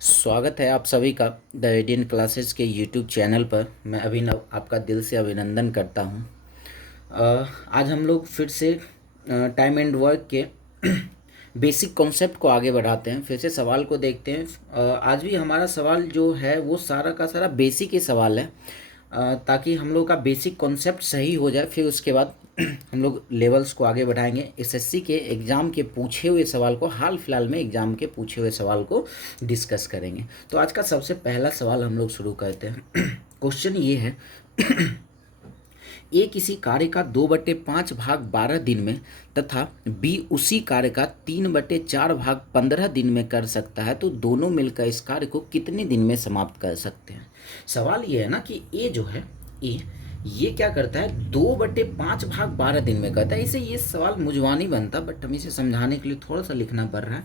स्वागत है आप सभी का द इंडियन क्लासेस के यूट्यूब चैनल पर। मैं अभिनव आपका दिल से अभिनंदन करता हूं। आज हम लोग फिर से टाइम एंड वर्क के बेसिक कॉन्सेप्ट को आगे बढ़ाते हैं। फिर से सवाल को देखते हैं। आज भी हमारा सवाल जो है वो सारा का सारा बेसिक ही सवाल है, ताकि हम लोग का बेसिक कॉन्सेप्ट सही हो जाए। फिर उसके बाद हम लोग लेवल्स को आगे बढ़ाएंगे। एसएससी के एग्ज़ाम के पूछे हुए सवाल को, हाल फिलहाल में एग्ज़ाम के पूछे हुए सवाल को डिस्कस करेंगे। तो आज का सबसे पहला सवाल हम लोग शुरू करते हैं। क्वेश्चन ये है, ए किसी कार्य का 2/5 भाग 12 दिन में तथा बी उसी कार्य का 3/4 भाग 15 दिन में कर सकता है, तो दोनों मिलकर इस कार्य को कितने दिन में समाप्त कर सकते हैं। सवाल ये है ना कि ए जो है, ए ये क्या करता है, 2/5 भाग 12 दिन में करता है। इसे ये सवाल मुझवानी बनता, बट हम इसे समझाने के लिए थोड़ा सा लिखना पड़ रहा है।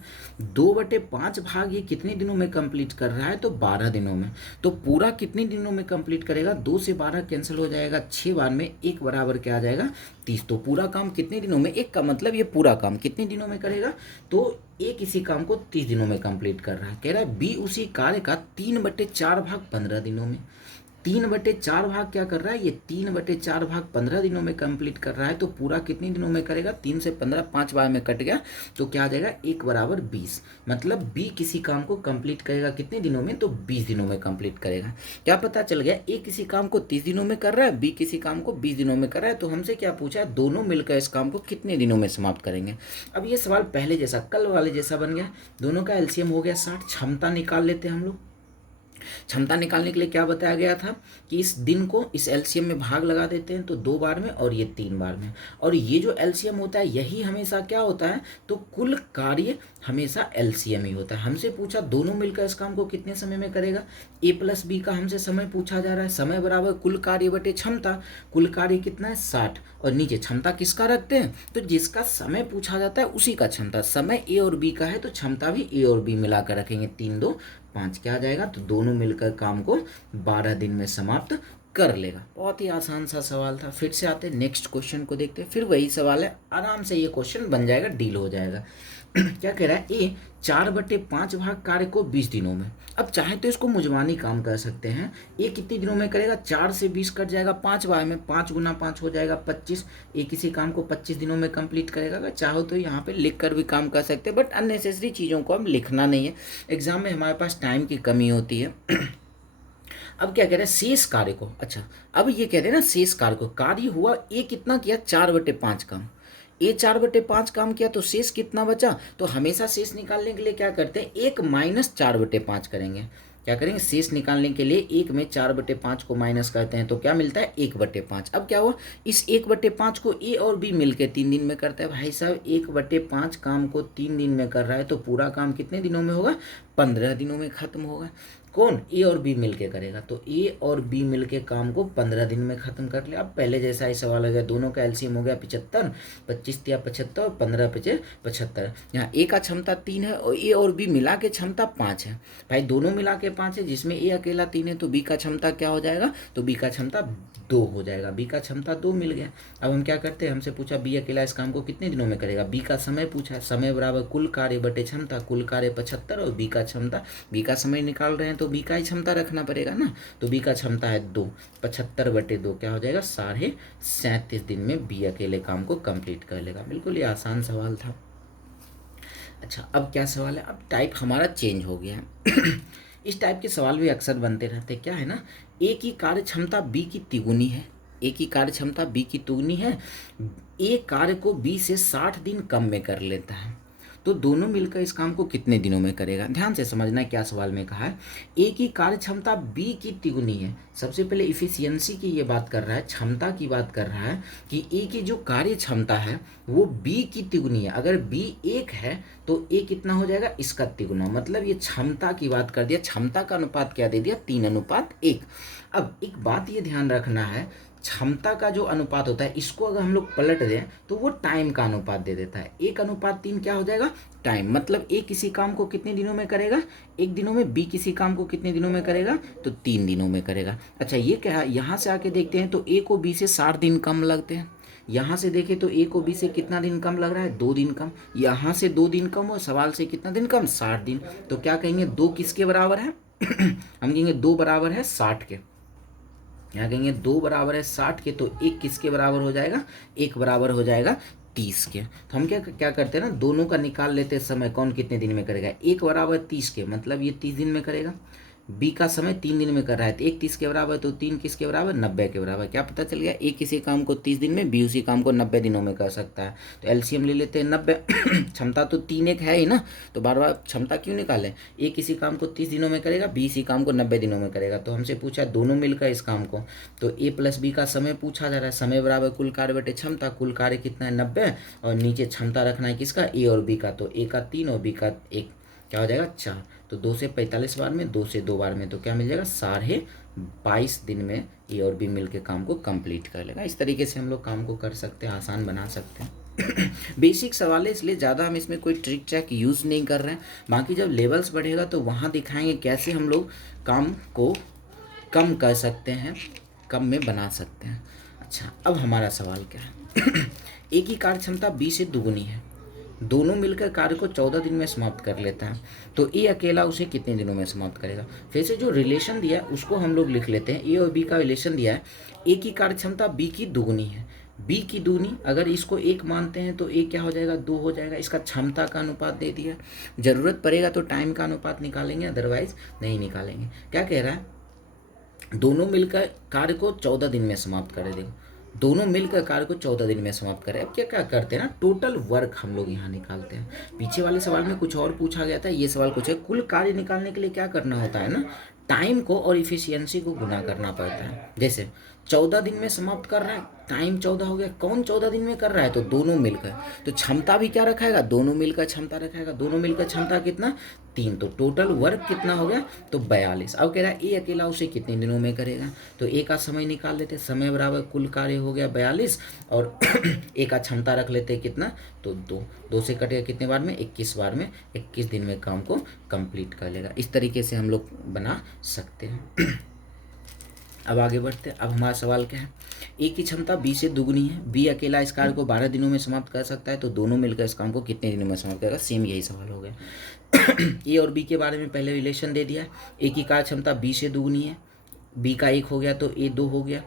2/5 भाग ये कितने दिनों में कंप्लीट कर रहा है, तो 12 दिनों में। तो पूरा कितने दिनों में कंप्लीट करेगा, 2 से 12 कैंसिल हो जाएगा, 6 बार में 1 बराबर क्या आ जाएगा, 30। तो पूरा काम कितने दिनों में, एक का मतलब ये पूरा काम कितने दिनों में करेगा, तो ए किसी काम को 30 दिनों में कंप्लीट कर रहा है। कह रहा है बी उसी कार्य का 3/4 भाग 15 दिनों में। 3/4 भाग क्या कर रहा है, ये 3/4 भाग 15 दिनों में कंप्लीट कर रहा है। तो पूरा कितने दिनों में करेगा, 3 से 15, 5 बार में कट गया, तो क्या आ जाएगा, 1 बराबर 20। मतलब बी किसी काम को कंप्लीट करेगा कितने दिनों में, तो 20 दिनों में कंप्लीट करेगा। क्या पता चल गया, ए किसी काम को 30 दिनों में कर रहा है, बी किसी काम को 20 दिनों में कर रहा है। तो हमसे क्या पूछा है, दोनों मिलकर इस काम को कितने दिनों में समाप्त करेंगे। अब ये सवाल पहले जैसा, कल वाले जैसा बन गया। दोनों का एलसीएम हो गया 60। क्षमता निकाल लेते हैं हम लोग। क्षमता निकालने के लिए क्या बताया गया था कि इस दिन को इस एलसीएम में भाग लगा देते हैं, तो 2 बार में और ये 3 बार में। और ये जो एलसीएम होता है यही हमेशा क्या होता है, तो कुल कार्य हमेशा एलसीएम ही होता है। हमसे पूछा दोनों मिलकर इस काम को कितने समय में करेगा। ए प्लस बी का हमसे समय पूछा जा रहा है। समय बराबर कुल कार्य बटे क्षमता। कुल कार्य कितना है, 60। और नीचे क्षमता किसका रखते हैं, तो जिसका समय पूछा जाता है उसी का क्षमता। समय ए और बी का है तो क्षमता भी ए और बी मिलाकर रखेंगे। 3 2 5 क्या आ जाएगा, तो दोनों मिलकर काम को 12 दिन में समाप्त कर लेगा। बहुत ही आसान सा सवाल था। फिर से आते हैं नेक्स्ट क्वेश्चन को देखते हैं। फिर वही सवाल है, आराम से ये क्वेश्चन बन जाएगा, डील हो जाएगा। क्या कह रहा है, ए 4/5 भाग कार्य को 20 दिनों में। अब चाहे तो इसको मुजवानी काम कर सकते हैं। ए कितने दिनों में करेगा, 4 से 20 कट जाएगा, 5 बार में 5 गुना 5 हो जाएगा 25। ए किसी काम को 25 दिनों में कंप्लीट करेगा। अगर चाहो तो यहाँ पे लिख कर भी काम कर सकते हैं, बट अननेसेसरी चीज़ों को हम लिखना नहीं है। एग्जाम में हमारे पास टाइम की कमी होती है। अब क्या कह रहे हैं, शेष कार्य को, अच्छा अब ये कहते हैं ना, शेष कार्य को, कार्य हुआ ए कितना किया, 4/5 काम। ए 4/5 काम किया तो शेष कितना बचा, तो हमेशा शेष निकालने के लिए क्या करते हैं, 1 माइनस 4/5 करेंगे। क्या करेंगे, शेष निकालने के लिए 1 में 4/5 को माइनस करते हैं, तो क्या मिलता है, 1/5। अब क्या हुआ, इस 1/5 को ए और बी मिलके 3 दिन में करता है। भाई साहब 1/5 काम को 3 दिन में कर रहा है, तो पूरा काम कितने दिनों में होगा, 15 दिनों में खत्म होगा। कौन, ए और बी मिलके करेगा, तो ए और बी मिलके काम को 15 दिन में खत्म कर लिया। अब पहले जैसा ही सवाल हो गया, दोनों का एलसीएम हो गया 75, 25 या 75 और 15 पचे 75। यहाँ ए का क्षमता 3 है और ए और बी मिला के क्षमता 5 है। भाई दोनों मिला के 5 है, जिसमें ए अकेला 3 है, तो बी का क्षमता क्या हो जाएगा, तो बी का क्षमता 2 हो जाएगा। बी का क्षमता 2 मिल गया। अब हम क्या करते हैं, हमसे पूछा बी अकेला इस काम को कितने दिनों में करेगा। बी का समय पूछा है, समय बराबर कुल कार्य बटे क्षमता। कुल कार्य 75 और बी का क्षमता, बी का समय निकाल रहे हैं तो बी का ही क्षमता रखना पड़ेगा ना। तो बी का क्षमता है 2, 75/2 क्या हो जाएगा, 37.5 दिन में बी अकेले काम को कंप्लीट कर लेगा। बिल्कुल ये आसान सवाल था। अच्छा अब क्या सवाल है, अब टाइप हमारा चेंज हो गया है। इस टाइप के सवाल भी अक्सर बनते रहते। क्या है ना, ए की कार्य क्षमता बी की तिगुनी है। ए की कार्य क्षमता बी की तिगुनी है। ए कार्य को बी से 60 दिन कम में कर लेता है, तो दोनों मिलकर इस काम को कितने दिनों में करेगा। ध्यान से समझना है क्या सवाल में कहा है। ए की कार्य क्षमता बी की तिगुनी है। सबसे पहले इफिशियंसी की ये बात कर रहा है, क्षमता की बात कर रहा है कि ए की जो कार्य क्षमता है वो बी की तिगुनी है। अगर बी 1 है तो ए कितना हो जाएगा, इसका तिगुना। मतलब ये क्षमता की बात कर दिया। क्षमता का अनुपात क्या दे दिया, 3:1। अब एक बात ये ध्यान रखना है, क्षमता का जो अनुपात होता है इसको अगर हम लोग पलट दें तो वो टाइम का अनुपात दे देता है। 1:3 क्या हो जाएगा, टाइम। मतलब ए किसी काम को कितने दिनों में करेगा, 1 दिनों में। बी किसी काम को कितने दिनों में करेगा, तो 3 दिनों में करेगा। अच्छा ये क्या है, यहाँ से आके देखते हैं तो ए को बी से 60 दिन कम लगते हैं। यहाँ से देखें तो ए को बी से कितना दिन कम लग रहा है, 2 दिन कम। यहाँ से 2 दिन कम और सवाल से कितना दिन कम, 60 दिन। तो क्या कहेंगे, 2 किसके बराबर है हम कहेंगे 2 बराबर है 60 के। यहाँ कहेंगे 2 बराबर है 60 के, तो 1 किसके बराबर हो जाएगा, 1 बराबर हो जाएगा 30 के। तो हम क्या क्या करते हैं ना, दोनों का निकाल लेते हैं समय, कौन कितने दिन में करेगा। 1 बराबर 30 के मतलब ये 30 दिन में करेगा। बी का समय 3 दिन में कर रहा है, तो 1 30 के बराबर, तो 3 किसके बराबर, 90 के बराबर। क्या पता चल गया, ए किसी काम को 30 दिन में, बी उसी काम को 90 दिनों में कर सकता है। तो एलसीएम ले लेते हैं 90 क्षमता तो 3 एक है ही ना, तो बार बार क्षमता क्यों निकालें। ए किसी काम को 30 दिनों में करेगा, बी इसी काम को 90 दिनों में करेगा। तो हमसे पूछा दोनों मिलकर इस काम को, तो ए प्लस बी का समय पूछा जा रहा है। समय बराबर कुल कार्य बटे क्षमता, कुल कार्य कितना है 90, और नीचे क्षमता रखना है किसका, ए और बी का। तो ए का 3 और बी का 1, क्या हो जाएगा 4। तो 2 से 45 बार में, 2 से 2 बार में, तो क्या मिल जाएगा, 22 दिन में ए और बी मिल के काम को कंप्लीट कर लेगा। इस तरीके से हम लोग काम को कर सकते हैं, आसान बना सकते हैं। बेसिक सवाल है, इसलिए ज़्यादा हम इसमें कोई ट्रिक ट्रैक यूज़ नहीं कर रहे हैं। बाकी जब लेवल्स बढ़ेगा तो वहाँ दिखाएंगे कैसे हम लोग काम को कम कर सकते हैं, कम में बना सकते हैं। अच्छा, अब हमारा सवाल क्या है ए की कार्य क्षमता बी से दुगुनी है, दोनों मिलकर कार्य को 14 दिन में समाप्त कर लेता है, तो ए अकेला उसे कितने दिनों में समाप्त करेगा। फिर से जो रिलेशन दिया है उसको हम लोग लिख लेते हैं। ए और बी का रिलेशन दिया है, ए की कार्य क्षमता बी की दुगुनी है, बी की दुगुनी, अगर इसको 1 मानते हैं तो ए क्या हो जाएगा, 2 हो जाएगा। इसका क्षमता का अनुपात दे दिया, ज़रूरत पड़ेगा तो टाइम का अनुपात निकालेंगे, अदरवाइज नहीं निकालेंगे। क्या कह रहा है, दोनों मिलकर कार्य को 14 दिन में समाप्त कर देगा, दोनों मिलकर कार्य को 14 दिन में समाप्त करें। अब क्या क्या करते हैं ना, टोटल वर्क हम लोग यहाँ निकालते हैं। पीछे वाले सवाल में कुछ और पूछा गया था, ये सवाल कुछ है। कुल कार्य निकालने के लिए क्या करना होता है ना, टाइम को और इफिशियंसी को गुना करना पड़ता है। जैसे 14 दिन में समाप्त कर रहा है, टाइम 14 हो गया, कौन 14 दिन में कर रहा है, तो दोनों मिलकर। तो क्षमता भी क्या रखाएगा, दोनों मिलकर क्षमता रखाएगा, दोनों मिलकर क्षमता कितना, 3, तो टोटल वर्क कितना हो गया, तो 42। अब कह रहा है ए अकेला उसे कितने दिनों में करेगा, तो ए का समय निकाल लेते, समय बराबर कुल कार्य हो गया 42, और ए का क्षमता रख लेते कितना, तो 2 से कटेगा कितने बार में, 21 बार में, 21 दिन में काम को कंप्लीट कर लेगा। इस तरीके से हम लोग बना सकते हैं। अब आगे बढ़ते हैं। अब हमारा सवाल क्या है, ए की क्षमता बी से दुगनी है, बी अकेला इस कार्य को 12 दिनों में समाप्त कर सकता है, तो दोनों मिलकर इस काम को कितने दिनों में समाप्त करेगा। सेम यही सवाल हो गया। ए और बी के बारे में पहले रिलेशन दे दिया है, ए की कार्य क्षमता बी से दुगनी है, बी का 1 हो गया तो ए 2 हो गया,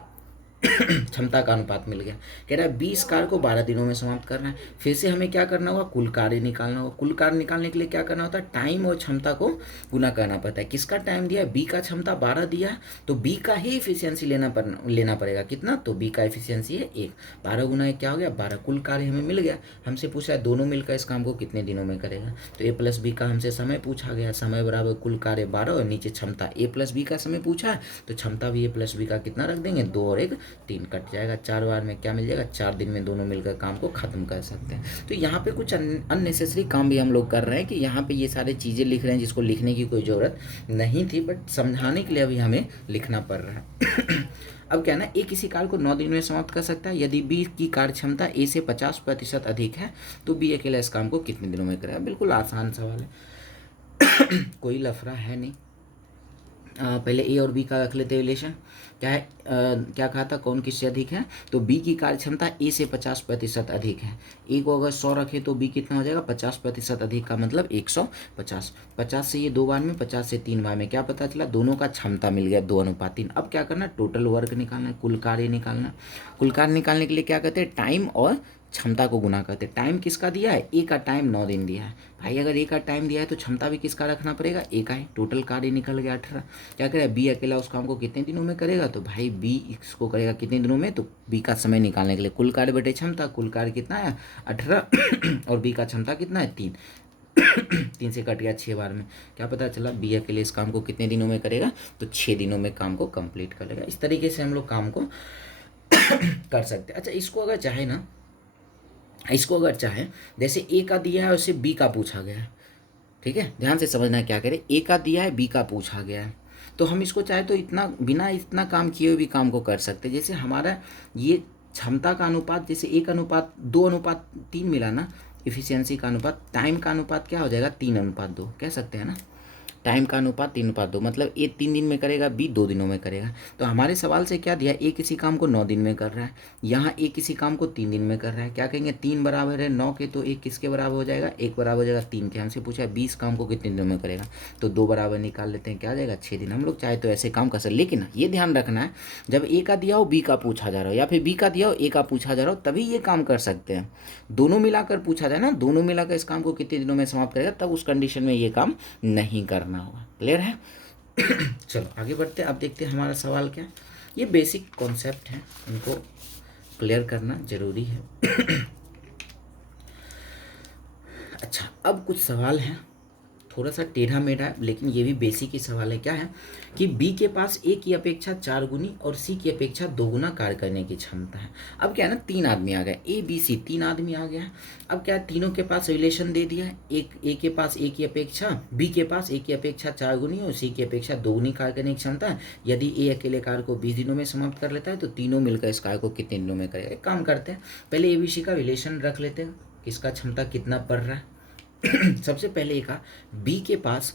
क्षमता का अनुपात मिल गया। कह रहा है 20 कार्य को 12 दिनों में समाप्त करना है। फिर से हमें क्या करना होगा, कुल कार्य निकालना होगा। कुल कार्य निकालने के लिए क्या करना होता है, टाइम और क्षमता को गुना करना पड़ता है। किसका टाइम दिया है, बी का क्षमता 12 दिया है, तो बी का ही इफिशियंसी लेना पड़ेगा कितना, तो बी का इफिशियंसी है 1, 12 गुना 1 क्या हो गया 12। कुल कार्य हमें मिल गया। हमसे पूछा है दोनों मिलकर इस काम को कितने दिनों में करेगा, तो ए प्लस बी का हमसे समय पूछा गया, समय बराबर कुल कार्य 12 और नीचे क्षमता। ए प्लस बी का समय पूछा है तो क्षमता भी ए प्लस बी का कितना रख देंगे, 2 और 1 3, कट जाएगा 4 बार में, क्या मिल जाएगा 4 दिन में दोनों मिलकर काम को खत्म कर सकते हैं। तो यहाँ पे कुछ अननेसेसरी काम भी हम लोग कर रहे हैं कि यहाँ पे ये सारी चीज़ें लिख रहे हैं जिसको लिखने की कोई ज़रूरत नहीं थी, बट समझाने के लिए अभी हमें लिखना पड़ रहा है। अब क्या ना, ए किसी कार्य को 9 दिन में समाप्त कर सकता है, यदि बी की कार्य क्षमता ए से 50% अधिक है, तो बी अकेला इस काम को कितने दिनों में करेगा। बिल्कुल आसान सवाल है, कोई लफड़ा है नहीं। पहले ए और बी का रख लेते रिलेशन, क्या है, क्या कहा था, कौन किससे अधिक है, तो बी की कार्य क्षमता ए से 50% अधिक है। ए को अगर 100 रखे तो बी कितना हो जाएगा, 50% अधिक का मतलब 150। 50 से ये 2 बार में, 50 से 3 बार में, क्या पता चला, दोनों का क्षमता मिल गया 2:3। अब क्या करना, टोटल वर्क निकालना है, कुल कार्य निकालना। कुल कार्य निकालने के लिए क्या कहते हैं, टाइम और क्षमता को गुना करते। टाइम किसका दिया है, ए का टाइम 9 दिन दिया है भाई, अगर ए का टाइम दिया है तो क्षमता भी किसका रखना पड़ेगा, ए का है। टोटल कार्य निकल गया 18। क्या करेगा, बी अकेला उस काम को कितने दिनों में करेगा, तो भाई बी इसको करेगा कितने दिनों में, तो बी का समय निकालने के लिए कुल कार्य बटे क्षमता, कुल कार्य कितना है 18 और बी का क्षमता कितना है 3। 3 से कट गया 6 बार में, क्या पता चला, बी अकेले इस काम को कितने दिनों में करेगा, तो 6 दिनों में काम को कंप्लीट कर लेगा। इस तरीके से हम लोग काम को कर सकते हैं। अच्छा, इसको अगर चाहे जैसे ए का दिया है उससे बी का पूछा गया है, ठीक है, ध्यान से समझना है क्या करें, ए का दिया है बी का पूछा गया है, तो हम इसको चाहे तो बिना काम किए हुए भी काम को कर सकते हैं। जैसे हमारा ये क्षमता का अनुपात, जैसे 1:2:3 मिला ना, इफिशियंसी का अनुपात, टाइम का अनुपात क्या हो जाएगा 3:2 कह सकते हैं ना। टाइम का अनुपात 3:2, मतलब ए 3 दिन में करेगा, बी 2 दिनों में करेगा। तो हमारे सवाल से क्या दिया, ए किसी काम को 9 दिन में कर रहा है, यहाँ ए किसी काम को 3 दिन में कर रहा है। क्या कहेंगे, 3 बराबर है 9 के, तो 1 किसके बराबर हो जाएगा, 1 बराबर हो जाएगा 3 के। हमसे पूछा है 20 काम को कितने दिनों में करेगा, तो 2 बराबर निकाल लेते हैं, क्या आ जाएगा 6 दिन। हम लोग चाहे तो ऐसे काम कर सकते, लेकिन ये ध्यान रखना है जब ए का दिया हो बी का पूछा जा रहा हो, या फिर बी का दिया हो ए का पूछा जा रहा हो, तभी ये काम कर सकते हैं। दोनों मिलाकर पूछा जाए ना, दोनों मिलाकर इस काम को कितने दिनों में समाप्त करेगा, तब उस कंडीशन में ये काम नहीं करना होगा। क्लियर है? चलो आगे बढ़ते हैं। अब देखते हैं हमारा सवाल क्या है। ये बेसिक कॉन्सेप्ट है, इनको क्लियर करना जरूरी है। अच्छा, अब कुछ सवाल हैं, थोड़ा सा टेढ़ा मेढ़ा है, लेकिन ये भी बेसिक ही सवाल है। क्या है कि बी के पास ए की अपेक्षा 4 गुनी और सी की अपेक्षा 2 गुना कार्य करने की क्षमता है। अब क्या है ना, 3 आदमी आ गए, ए बी सी 3 आदमी आ गया है। अब क्या है, तीनों के पास रिलेशन दे दिया है, एक ए के पास ए की अपेक्षा, बी के पास ए की अपेक्षा 4 गुनी और सी की अपेक्षा 2 गुनी कार्य करने की क्षमता है। यदि ए अकेले कार्य को 20 दिनों में समाप्त कर लेता है, तो तीनों मिलकर इस कार्य को कितने दिनों में करेगा। एक काम करते हैं, पहले ए बी सी का रिलेशन रख लेते हैं, किसका क्षमता कितना पड़ रहा है। सबसे पहले एक बी के पास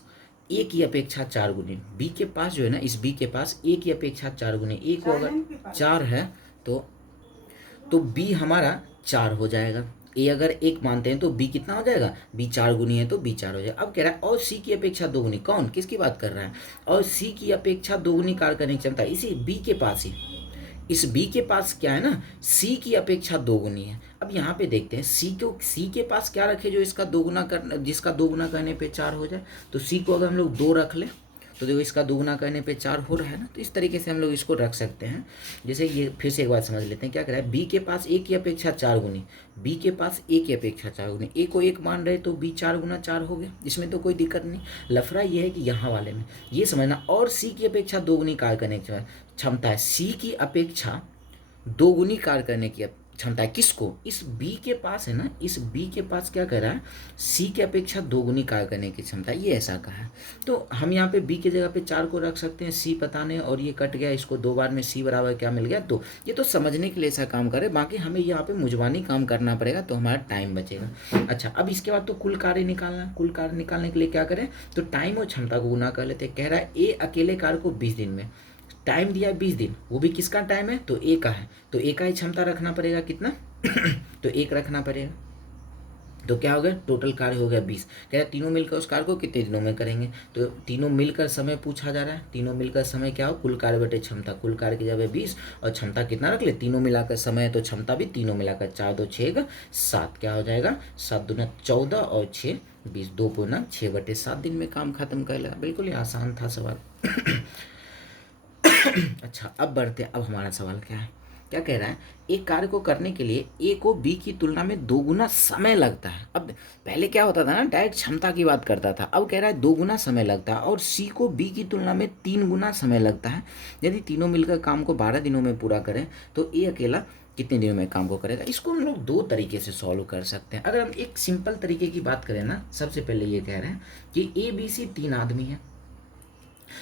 ए की अपेक्षा 4 गुनी, बी के पास जो है ना, इस बी के पास ए की अपेक्षा 4 गुनी, ए को अगर 4 है तो बी हमारा 4 हो जाएगा। ए अगर 1 मानते हैं तो बी कितना हो जाएगा, बी 4 गुनी है तो बी 4 हो जाएगा। अब कह रहा है और सी की अपेक्षा 2 गुनी, कौन किसकी बात कर रहा है, और सी की अपेक्षा 2 गुनी कार्य करने की क्षमता इसी बी के पास ही, इस बी के पास क्या है ना, सी की अपेक्षा 2 गुनी है। अब यहाँ पे देखते हैं सी के पास क्या रखे जो इसका 2 गुना कर, जिसका 2 गुना करने पे 4 हो जाए। तो सी को अगर हम लोग 2 रख लें तो देखो इसका 2 गुना करने पे 4 हो रहा है ना, तो इस तरीके से हम लोग इसको रख सकते हैं। जैसे ये फिर से एक बात समझ लेते हैं, क्या कर रहा है, बी के पास ए की अपेक्षा 4 गुनी, बी के पास ए की अपेक्षा 4 गुनी, ए को 1 मान रहे तो बी 4 गुना 4 हो गया, इसमें तो कोई दिक्कत नहीं। लफड़ा ये है कि यहाँ वाले में ये समझना, और सी की अपेक्षा 2 गुनी कार्य करने की क्षमता है, सी की अपेक्षा 2 गुनी कार्य करने की क्षमता है किसको, इस बी के पास है ना, इस बी के पास क्या कर रहा है, सी की अपेक्षा 2 गुनी कार्य करने की क्षमता, ये ऐसा कहा है। तो हम यहाँ पे बी की जगह पे 4 को रख सकते हैं, सी पता नहीं, और ये कट गया, इसको 2 बार में सी बराबर क्या मिल गया 2। ये तो समझने के लिए ऐसा काम करे, बाकी हमें यहाँ पे मुजवानी काम करना पड़ेगा, तो हमारा टाइम बचेगा। अच्छा, अब इसके बाद तो कुल कार्य निकालना, कुल कार्य निकालने के लिए क्या करें, तो टाइम और क्षमता को गुना कर लेते हैं। कह रहा है ए अकेले कार्य को 20 दिन में, टाइम दिया 20 दिन, वो भी किसका टाइम है, तो ए का है, तो ए का ही क्षमता रखना पड़ेगा कितना तो 1 रखना पड़ेगा। तो क्या हो गया, टोटल कार्य हो गया 20। कह रहा है तीनों मिलकर उस कार्य को कितने दिनों में करेंगे, तो तीनों मिलकर समय पूछा जा रहा है, तीनों मिलकर समय क्या हो, कुल कार्य बटे क्षमता, कुल कार्य की जगह 20 और क्षमता कितना रख ले, तीनों मिलाकर समय, तो क्षमता भी तीनों मिलाकर 4 2 6 7, क्या हो जाएगा 7 दूना 14 और 6 20, 2 पूर्णा 6/7 दिन में काम खत्म कर लेगा। बिल्कुल ही आसान था सवाल। अच्छा, अब बढ़ते, अब हमारा सवाल क्या है, क्या कह रहा है, एक कार्य को करने के लिए ए को बी की तुलना में 2 गुना समय लगता है। अब पहले क्या होता था ना, डायरेक्ट क्षमता की बात करता था, अब कह रहा है 2 गुना समय लगता है, और सी को बी की तुलना में 3 गुना समय लगता है। यदि तीनों मिलकर काम को 12 दिनों में पूरा करें, तो ए अकेला कितने दिनों में काम को करेगा। इसको हम लोग 2 तरीके से सॉल्व कर सकते हैं। अगर हम एक सिंपल तरीके की बात करें ना, सबसे पहले ये कह रहे हैं कि ए बी सी 3 आदमी है।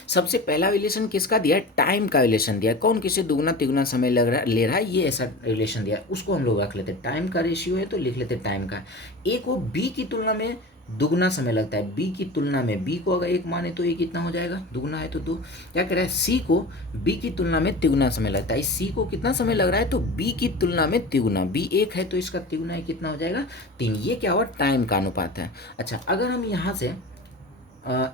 सबसे पहला रिलेशन किसका दिया है, टाइम का रिलेशन दिया है, कौन किसे दुगना तिगुना समय ले रहा है, ये ऐसा रिलेशन दिया है, उसको हम लोग रख लेते हैं। टाइम का रेशियो है तो लिख लेते टाइम का। ए को बी की तुलना में दुगना समय लगता है, बी की तुलना में, बी को अगर 1 माने तो ये कितना हो जाएगा, दुगना है तो 2। क्या कह रहा है, सी को बी की तुलना में तिगुना समय लगता है, सी को कितना समय लग रहा है, तो बी की तुलना में तिगुना, बी 1 है तो इसका तिगुना है, कितना हो जाएगा 3। ये क्या हुआ, टाइम का अनुपात है। अच्छा, अगर हम यहाँ से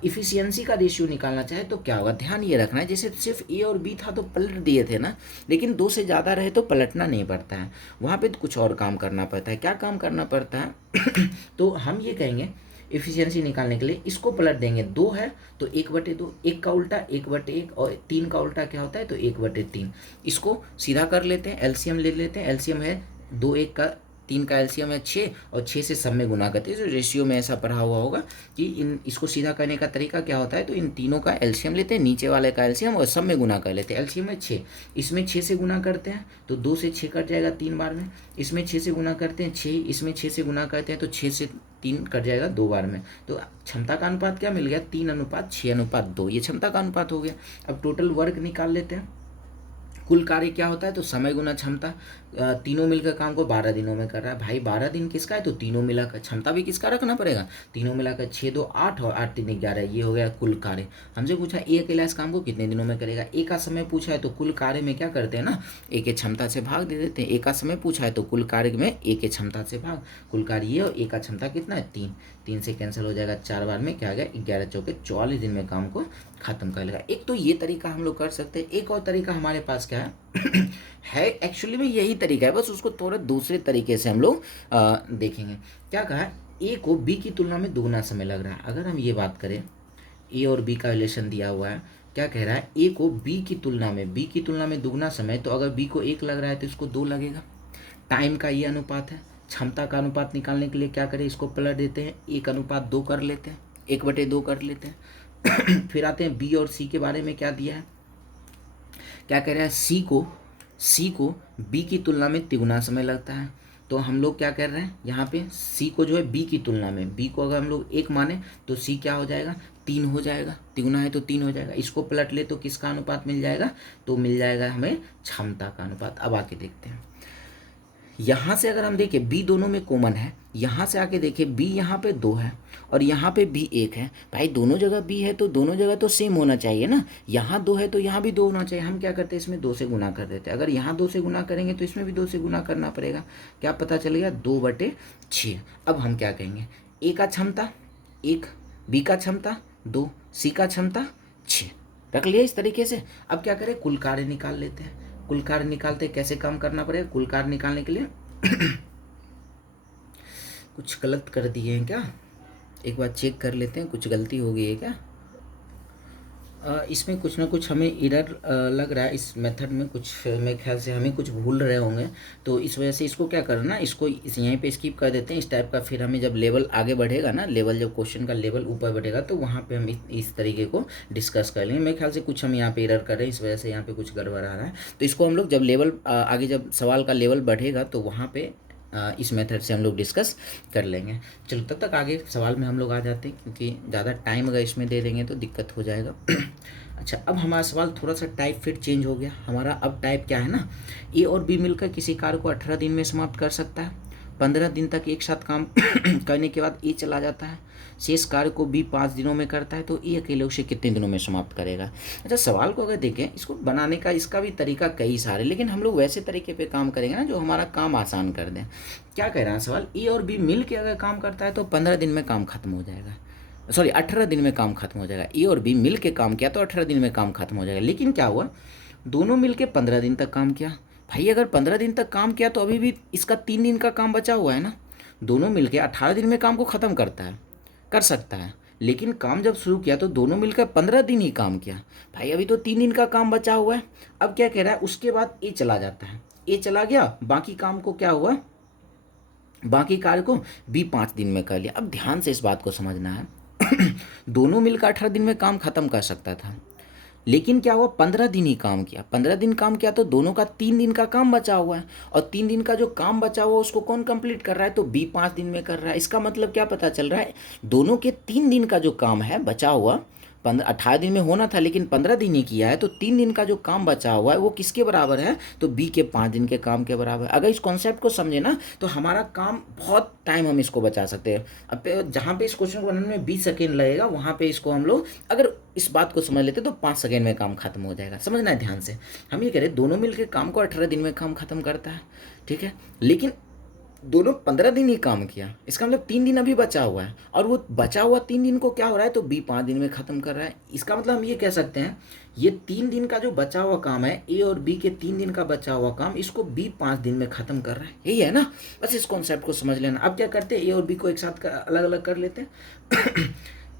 इफ़िशियंसी का रेशियो निकालना चाहे तो क्या होगा, ध्यान ये रखना है, जैसे सिर्फ ए और बी था तो पलट दिए थे ना, लेकिन 2 से ज़्यादा रहे तो पलटना नहीं पड़ता है, वहाँ पे तो कुछ और काम करना पड़ता है। क्या काम करना पड़ता है तो हम ये कहेंगे इफ़िशियंसी निकालने के लिए इसको पलट देंगे, 2 है तो 1/2, 1 का उल्टा 1/1, और 3 का उल्टा क्या होता है, तो 1/3। इसको सीधा कर लेते हैं, एलसीएम ले लेते हैं, एलसीएम है 2 1 का 3 का एलसीएम है 6, और 6 से सब में गुना करते हैं। जो रेशियो में ऐसा पढ़ा हुआ होगा कि इसको सीधा करने का तरीका क्या होता है, तो इन तीनों का एलसीएम लेते हैं, नीचे वाले का एलसीएम, और सब में गुना कर लेते हैं। एलसीएम है 6, इसमें 6 से गुना करते हैं तो 2 से 6 कट जाएगा 3 बार में, इसमें 6 से गुना करते हैं 6, इसमें 6 से गुना करते हैं तो 6 से 3 कट जाएगा 2 बार में। तो क्षमता का अनुपात क्या मिल गया, 3:6:2, ये क्षमता का अनुपात हो गया। अब टोटल वर्क निकाल लेते हैं। कुल कार्य क्या होता है, तो समय गुना क्षमता, तीनों मिलकर काम को 12 दिनों में कर रहा है। भाई 12 दिन किसका है, तो तीनों मिलाकर क्षमता भी किसका रखना पड़ेगा, तीनों मिलाकर 6 2 8 और 8 3 11, ये हो गया कुल कार्य। हमसे पूछा ए अकेला इस काम को कितने दिनों में करेगा। ए का समय पूछा है तो कुल कार्य में क्या करते हैं ना, ए के क्षमता से भाग दे देते हैं। ए का समय पूछा है तो कुल कार्य में ए के क्षमता से भाग, कुल कार्य ये और ए का क्षमता कितना है 3, 3 से कैंसिल हो जाएगा, 4 बार में क्या आ गया 11 चौके 44 दिन में काम को खत्म कर लेगा। एक तो ये तरीका हम लोग कर सकते हैं। एक और तरीका हमारे पास क्या है है एक्चुअली में यही तरीका है, बस उसको थोड़ा दूसरे तरीके से हम लोग देखेंगे। क्या कहा है, ए को बी की तुलना में दुगना समय लग रहा है। अगर हम ये बात करें, ए और बी का रिलेशन दिया हुआ है, क्या कह रहा है, ए को बी की तुलना में दुगना समय, तो अगर बी को 1 लग रहा है तो इसको 2 लगेगा। टाइम का ये अनुपात है। क्षमता का अनुपात निकालने के लिए क्या करें, इसको पलट देते हैं, 1:2 कर लेते हैं, 1/2 कर लेते हैं। फिर आते हैं बी और सी के बारे में क्या दिया है, क्या कह रहा है, सी को बी की तुलना में तिगुना समय लगता है। तो हम लोग क्या कर रहे हैं यहाँ पे, सी को जो है बी की तुलना में, बी को अगर हम लोग 1 माने तो सी क्या हो जाएगा 3 हो जाएगा, तिगुना है तो 3 हो जाएगा। इसको पलट ले तो किसका अनुपात मिल जाएगा, तो मिल जाएगा हमें क्षमता का अनुपात। अब आके देखते हैं, यहाँ से अगर हम देखें बी दोनों में कॉमन है, यहाँ से आके देखें बी यहाँ पे 2 है और यहाँ पे बी 1 है। भाई दोनों जगह बी है तो दोनों जगह तो सेम होना चाहिए ना, यहाँ 2 है तो यहाँ भी 2 होना चाहिए। हम क्या करते हैं, इसमें 2 से गुना कर देते हैं। अगर यहाँ 2 से गुना करेंगे तो इसमें भी 2 से गुना करना पड़ेगा। क्या पता चलेगा 2/6। अब हम क्या कहेंगे, ए का क्षमता 1, बी का क्षमता 2, सी का क्षमता 6 रख लिया इस तरीके से। अब क्या करें, कुल कार्य निकाल लेते हैं। कुल कार्य निकालते कैसे काम करना पड़ेगा, कुल कार्य निकालने के लिए कुछ गलत कर दिए हैं क्या, एक बार चेक कर लेते हैं, कुछ गलती हो गई है क्या। इसमें कुछ ना कुछ हमें एरर लग रहा है, इस मेथड में कुछ मेरे ख्याल से हमें कुछ भूल रहे होंगे। तो इस वजह से इसको क्या करना, इसको यहीं पे स्किप कर देते हैं इस टाइप का। फिर हमें जब लेवल आगे बढ़ेगा ना, लेवल जब क्वेश्चन का लेवल ऊपर बढ़ेगा तो वहाँ पे हम इस तरीके को डिस्कस कर लेंगे। मेरे ख्याल से कुछ हम यहाँ पे एरर कर रहे हैं, इस वजह से यहाँ पे कुछ गड़बड़ आ रहा है। तो इसको हम लोग जब लेवल आगे जब सवाल का लेवल बढ़ेगा तो वहाँ पे इस मेथड से हम लोग डिस्कस कर लेंगे। चलो तब तक आगे सवाल में हम लोग आ जाते हैं, क्योंकि ज़्यादा टाइम अगर इसमें दे देंगे तो दिक्कत हो जाएगा। अच्छा, अब हमारा सवाल थोड़ा सा टाइप फिर चेंज हो गया। हमारा अब टाइप क्या है ना, ए और बी मिलकर किसी कार्य को 18 दिन में समाप्त कर सकता है। 15 दिन तक एक साथ काम करने के बाद ए चला जाता है। शेष कार्य को बी 5 दिनों में करता है, तो ए अकेले उसे कितने दिनों में समाप्त करेगा। अच्छा, सवाल को अगर देखें, इसको बनाने का इसका भी तरीका कई सारे, लेकिन हम लोग वैसे तरीके पे काम करेंगे ना जो हमारा काम आसान कर दें। क्या कह रहा है सवाल, ए और बी मिल के अगर काम करता है तो 15 दिन में काम खत्म हो जाएगा, सॉरी 18 दिन में काम खत्म हो जाएगा। ए और बी मिल के काम किया तो 18 दिन में काम खत्म हो जाएगा। लेकिन क्या हुआ, दोनों मिल के 15 दिन तक काम किया। भाई अगर 15 दिन तक काम किया तो अभी भी इसका 3 दिन का काम बचा हुआ है ना। दोनों मिल के 18 दिन में काम को ख़त्म कर सकता है, लेकिन काम जब शुरू किया तो दोनों मिलकर 15 दिन ही काम किया। भाई अभी तो 3 दिन का काम बचा हुआ है। अब क्या कह रहा है, उसके बाद ए चला जाता है, ए चला गया, बाकी काम को क्या हुआ, बाकी कार्य को बी 5 दिन में कर लिया। अब ध्यान से इस बात को समझना है दोनों मिलकर 18 दिन में काम खत्म कर सकता था, लेकिन क्या हुआ 15 दिन ही काम किया। 15 दिन काम किया तो दोनों का 3 दिन का काम बचा हुआ है, और 3 दिन का जो काम बचा हुआ उसको कौन कंप्लीट कर रहा है, तो बी 5 दिन में कर रहा है। इसका मतलब क्या पता चल रहा है, दोनों के 3 दिन का जो काम है बचा हुआ, 18 दिन में होना था लेकिन 15 दिन ही किया है, तो 3 दिन का जो काम बचा हुआ है वो किसके बराबर है, तो बी के 5 दिन के काम के बराबर है। अगर इस कॉन्सेप्ट को समझे ना तो हमारा काम बहुत टाइम हम इसको बचा सकते हैं। अब जहाँ पे इस क्वेश्चन को बनाने में 20 सेकेंड लगेगा, वहाँ पे इसको हम लोग अगर इस बात को समझ लेते तो 5 सेकेंड में काम खत्म हो जाएगा। समझना है ध्यान से, हम ये कह रहे हैं दोनों मिलकर काम को 18 दिन में काम खत्म करता है, ठीक है, लेकिन दोनों 15 दिन ही काम किया। इसका मतलब 3 दिन अभी बचा हुआ है, और वो बचा हुआ 3 दिन को क्या हो रहा है, तो बी 5 दिन में ख़त्म कर रहा है। इसका मतलब हम ये कह सकते हैं, ये 3 दिन का जो बचा हुआ काम है, ए और बी के 3 दिन का बचा हुआ काम, इसको बी 5 दिन में ख़त्म कर रहा है। यही है ना, बस इस कॉन्सेप्ट को समझ लेना। अब क्या करते हैं, ए और बी को एक साथ अलग अलग कर लेते हैं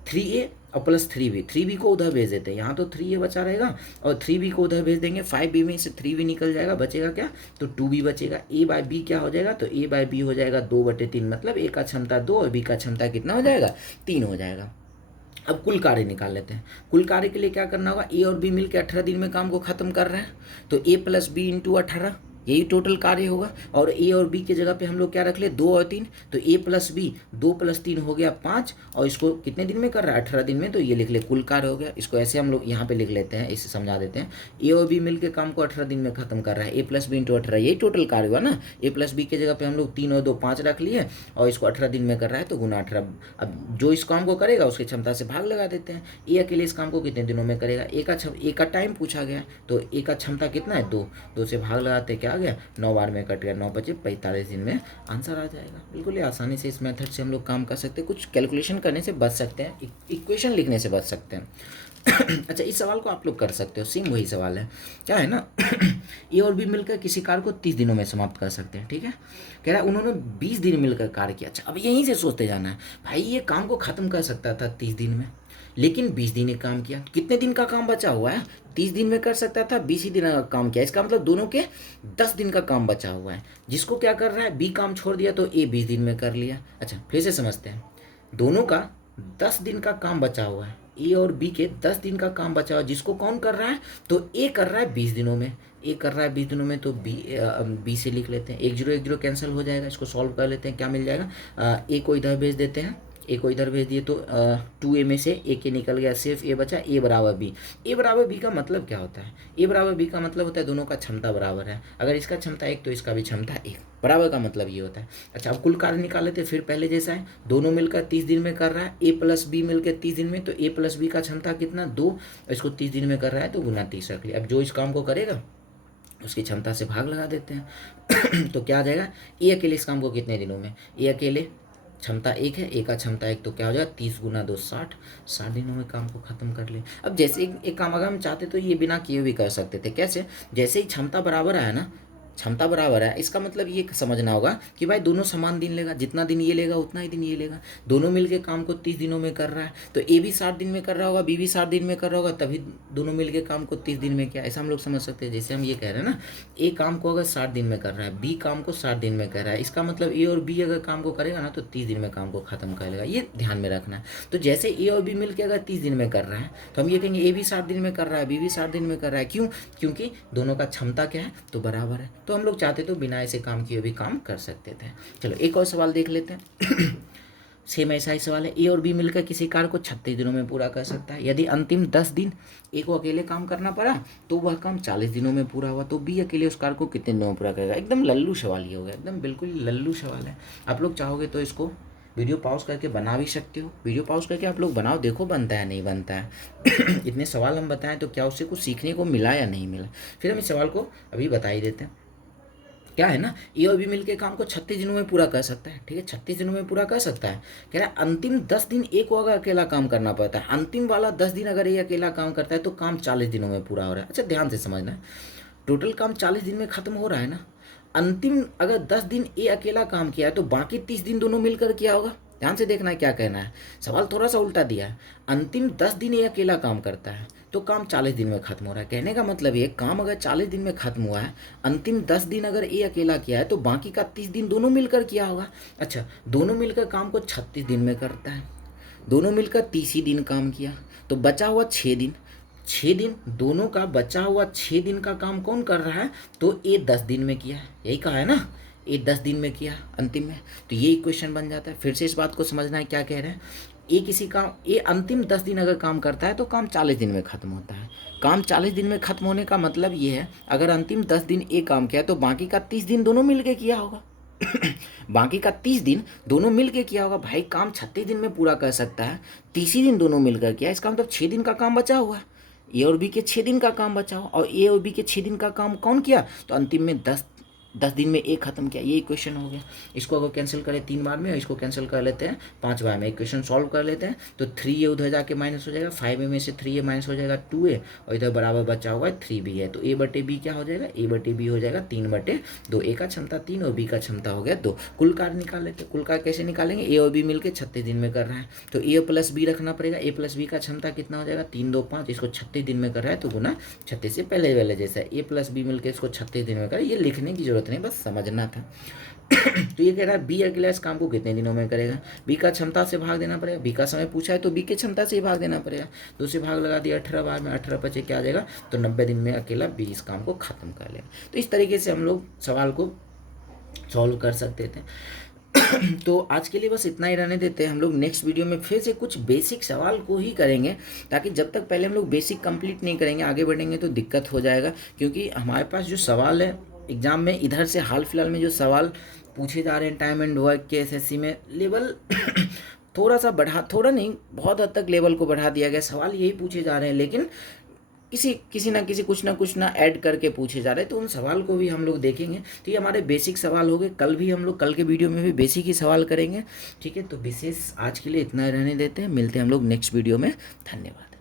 3A और प्लस 3B, 3B को उधर भेज देते हैं, यहाँ तो 3A बचा रहेगा, और 3B को उधर भेज देंगे, 5B में से 3B निकल जाएगा, बचेगा क्या, तो 2B बचेगा। A/B क्या हो जाएगा, तो A/B हो जाएगा 2/3, मतलब A का क्षमता 2 और B का क्षमता कितना हो जाएगा, 3 हो जाएगा। अब कुल कार्य निकाल लेते हैं। कुल कार्य के लिए क्या करना होगा, ए और बी मिलकर 18 दिन में काम को खत्म कर रहे हैं, तो A + B × 18, यही टोटल कार्य होगा। और ए और बी की जगह पे हम लोग क्या रख ले, 2 और 3, तो ए प्लस बी 2 प्लस 3 हो गया 5, और इसको कितने दिन में कर रहा है, 18 दिन में, तो ये लिख ले कुल कार्य हो गया। इसको ऐसे हम लोग यहाँ पे लिख लेते हैं, इसे समझा देते हैं। ए और बी मिलकर काम को 18 दिन में खत्म कर रहा है, ए प्लस बी इंटू 18, यही टोटल कार्य हुआ ना। ए प्लस बी की जगह पे हम लोग 3 और 2 5 रख लिए, और इसको 18 दिन में कर रहा है तो गुना 18। अब जो इस काम को करेगा उसकी क्षमता से भाग लगा देते हैं। ए अकेले इस काम को कितने दिनों में करेगा, ए का टाइम पूछा गया, तो ए का क्षमता कितना है, 2, 2 से भाग लगाते क्या आ गया, 9 बार में कट गया, 9 बचे 45 दिन में आंसर आ जाएगा। बिल्कुल ही आसानी से इस मेथड से हम लोग काम कर सकते हैं, कुछ कैलकुलेशन करने से बच सकते हैं, इक्वेशन लिखने से बच सकते हैं। अच्छा, इस सवाल को आप लोग कर सकते हो, सेम वही सवाल है, क्या है ना। ए और बी मिलकर किसी कार्य को 30 दिनों में समाप्त कर सकते हैं, ठीक है। कह रहा है उन्होंने 20 दिन मिलकर कार्य किया। अच्छा, अब यहीं से सोचते जाना है, भाई ये काम को खत्म कर सकता था 30 दिन में, लेकिन 20 दिन ने काम किया, कितने दिन का काम बचा हुआ है, 30 दिन में कर सकता था, 20 ही दिन का काम किया, इसका मतलब दोनों के 10 दिन का काम बचा हुआ है। जिसको क्या कर रहा है, बी काम छोड़ दिया तो ए 20 दिन में कर लिया। अच्छा, फिर से समझते हैं, दोनों का 10 दिन का काम बचा हुआ है, ए और बी के 10 दिन का काम बचा हुआ है, जिसको कौन कर रहा है, तो ए कर रहा है 20 दिनों में, ए कर रहा है 20 दिनों में, तो बी से लिख लेते हैं, 1 0 1 0 कैंसिल हो जाएगा, इसको सॉल्व कर लेते हैं, क्या मिल जाएगा, ए को इधर भेज देते हैं, ए को इधर भेज दिए तो 2a में से ए के निकल गया, सिर्फ ए बचा, ए बराबर बी। ए बराबर बी का मतलब क्या होता है, ए बराबर बी का मतलब होता है दोनों का क्षमता बराबर है, अगर इसका क्षमता 1 तो इसका भी क्षमता 1, बराबर का मतलब ये होता है। अच्छा, अब कुल कार्य निकाल लेते हैं, फिर पहले जैसा है, दोनों मिलकर 30 दिन में कर रहा है, ए प्लस बी मिलकर 30 दिन में, तो ए प्लस बी का क्षमता कितना, 2, इसको 30 दिन में कर रहा है तो गुना 30 रख लिया। अब जो इस काम को करेगा उसकी क्षमता से भाग लगा देते हैं। तो क्या आ जाएगा, ए अकेले इस काम को कितने दिनों में, ए अकेले क्षमता 1 है, ए का क्षमता 1, तो क्या हो जाएगा 30 गुना 2 60, 60 दिनों में काम को खत्म कर ले। अब जैसे एक काम अगर हम चाहते तो ये बिना किए भी कर सकते थे, कैसे, जैसे ही क्षमता बराबर आया ना, क्षमता बराबर है, इसका मतलब ये समझना होगा कि भाई दोनों समान दिन लेगा, जितना दिन ये लेगा उतना ही दिन ये लेगा, दोनों मिलके काम को 30 दिनों में कर रहा है, तो ए भी 60 दिन में कर रहा होगा, बी भी 60 दिन में कर रहा होगा, तभी दोनों मिलके काम को 30 दिन में किया, ऐसा हम लोग समझ सकते हैं। जैसे हम ये कह रहे हैं ना, ए काम को अगर 60 दिन में कर रहा है, बी काम को 60 दिन में कर रहा है, इसका मतलब ए और बी अगर काम को करेगा ना तो 30 दिन में काम को खत्म कर लेगा, ये ध्यान में रखना है। तो जैसे ए और बी मिलकर अगर 30 दिन में कर रहा है, तो हम ये कहेंगे ए भी 60 दिन में कर रहा है, बी भी 60 दिन में कर रहा है, क्यों, क्योंकि दोनों का क्षमता क्या है, तो बराबर है। तो हम लोग चाहते तो बिना ऐसे काम किए भी काम कर सकते थे। चलो एक और सवाल देख लेते हैं। सेम ऐसा ही सवाल है, ए और बी मिलकर किसी कार्य को 36 दिनों में पूरा कर सकता है, यदि अंतिम 10 दिन ए को अकेले काम करना पड़ा तो वह काम 40 दिनों में पूरा हुआ, तो बी अकेले उस कार्य को कितने दिनों में पूरा करेगा। एकदम लल्लू सवाल ये हो गया, एकदम बिल्कुल लल्लू सवाल है। आप लोग चाहोगे तो इसको वीडियो पॉज करके बना भी सकते हो, वीडियो पॉज करके आप लोग बनाओ, देखो बनता है नहीं बनता है। इतने सवाल हम बताएं तो क्या उससे कुछ सीखने को मिला या नहीं मिला। फिर हम इस सवाल को अभी बता ही देते हैं। क्या है ना, ए और बी मिलके काम को 36 दिनों में पूरा कर सकता है, ठीक है, 36 दिनों में पूरा कर सकता है। कह रहा है अंतिम 10 दिन ए को अगर अकेला काम करना पड़ता है, अंतिम वाला 10 दिन अगर ए अकेला काम करता है तो काम 40 दिनों में पूरा हो रहा है। अच्छा, ध्यान से समझना है, टोटल काम 40 दिन में खत्म हो रहा है ना, अंतिम अगर 10 दिन ए अकेला काम किया है तो बाकी 30 दिन दोनों मिलकर किया होगा। ध्यान से देखना है क्या कहना है, सवाल थोड़ा सा उल्टा दिया है। अंतिम 10 दिन ये अकेला काम करता है तो काम 40 दिन में खत्म हो रहा है। कहने का मतलब ये, काम अगर 40 दिन में खत्म हुआ है, अंतिम 10 दिन अगर ये अकेला किया है तो बाकी का 30 दिन दोनों मिलकर किया होगा। अच्छा, दोनों मिलकर काम को 36 दिन में करता है, दोनों मिलकर 30 ही दिन काम किया, तो बचा हुआ 6 दिन, 6 दिन दोनों का बचा हुआ 6 दिन का काम कौन कर रहा है, तो ये 10 दिन में किया है, यही कहा है ना, ये 10 दिन में किया अंतिम में, तो ये इक्वेशन बन जाता है। फिर से इस बात को समझना है क्या कह रहे हैं, ये किसी काम, ये अंतिम 10 दिन अगर काम करता है तो काम 40 दिन में खत्म होता है। काम 40 दिन में खत्म होने का मतलब ये है, अगर अंतिम 10 दिन ये काम किया तो बाकी का 30 दिन दोनों मिल के किया होगा। बाकी का 30 दिन दोनों मिल के किया होगा। भाई काम 36 दिन में पूरा कर सकता है, 30 ही दिन दोनों मिलकर किया, इसका मतलब 6 दिन का काम बचा हुआ है। ए और बी के 6 दिन का काम बचा हो, और ए और बी के 6 दिन का काम कौन किया, तो अंतिम में 10 दिन में एक खत्म किया, ये इक्वेशन हो गया। इसको अगर कैंसिल करें 3 बार में और इसको कैंसिल कर लेते हैं 5 बार में, इक्वेशन सॉल्व कर लेते हैं तो 3 ये उधर जाके माइनस हो जाएगा, 5a में से 3a माइनस हो जाएगा 2a, और इधर बराबर बचा हुआ है 3b है, तो a बटे b क्या हो जाएगा, a बटे b हो जाएगा 3/2। a का क्षमता 3 और b का क्षमता हो गया 2। कुल कार्य निकाल लेते हैं। कुल कार्य कैसे निकालेंगे, a और b मिलकर 36 दिन में कर रहा है तो a प्लस b रखना पड़ेगा। a प्लस b का क्षमता कितना हो जाएगा, 3 2 5, इसको 36 दिन में कर रहा है तो गुना 36 से पहले वाले जैसा a प्लस b मिलकर इसको 36 दिन में कर, ये लिखने की जरूरत नहीं, बस समझना था। तो ये कह रहा है बी अकेला इस काम को कितने दिनों में करेगा। बी का क्षमता से भाग देना पड़ेगा, बी का समय पूछा है तो बी की क्षमता से ही भाग देना पड़ेगा। 2 से भाग लगा दिया 18 बार में, 18 पचे क्या आ जाएगा, तो 90 दिन में अकेला बी इस काम को खत्म कर लेगा। तो इस तरीके से हम लोग सवाल को सॉल्व कर सकते थे। तो आज के लिए बस इतना ही रहने देते हैं। हम लोग नेक्स्ट वीडियो में फिर से कुछ बेसिक सवाल को ही करेंगे, ताकि जब तक पहले हम लोग बेसिक कंप्लीट नहीं करेंगे आगे बढ़ेंगे तो दिक्कत हो जाएगा। क्योंकि हमारे पास जो सवाल है एग्ज़ाम में, इधर से हाल फिलहाल में जो सवाल पूछे जा रहे हैं टाइम एंड वर्क के एसएससी में, लेवल थोड़ा सा बढ़ा, थोड़ा नहीं बहुत हद तक लेवल को बढ़ा दिया गया। सवाल यही पूछे जा रहे हैं लेकिन किसी ना कुछ ना ऐड करके पूछे जा रहे हैं, तो उन सवाल को भी हम लोग देखेंगे। तो ये हमारे बेसिक सवाल हो गए। कल भी हम लोग, कल के वीडियो में भी बेसिक ही सवाल करेंगे। ठीक है, तो विशेष आज के लिए इतना रहने देते हैं। मिलते हैं हम लोग नेक्स्ट वीडियो में। धन्यवाद।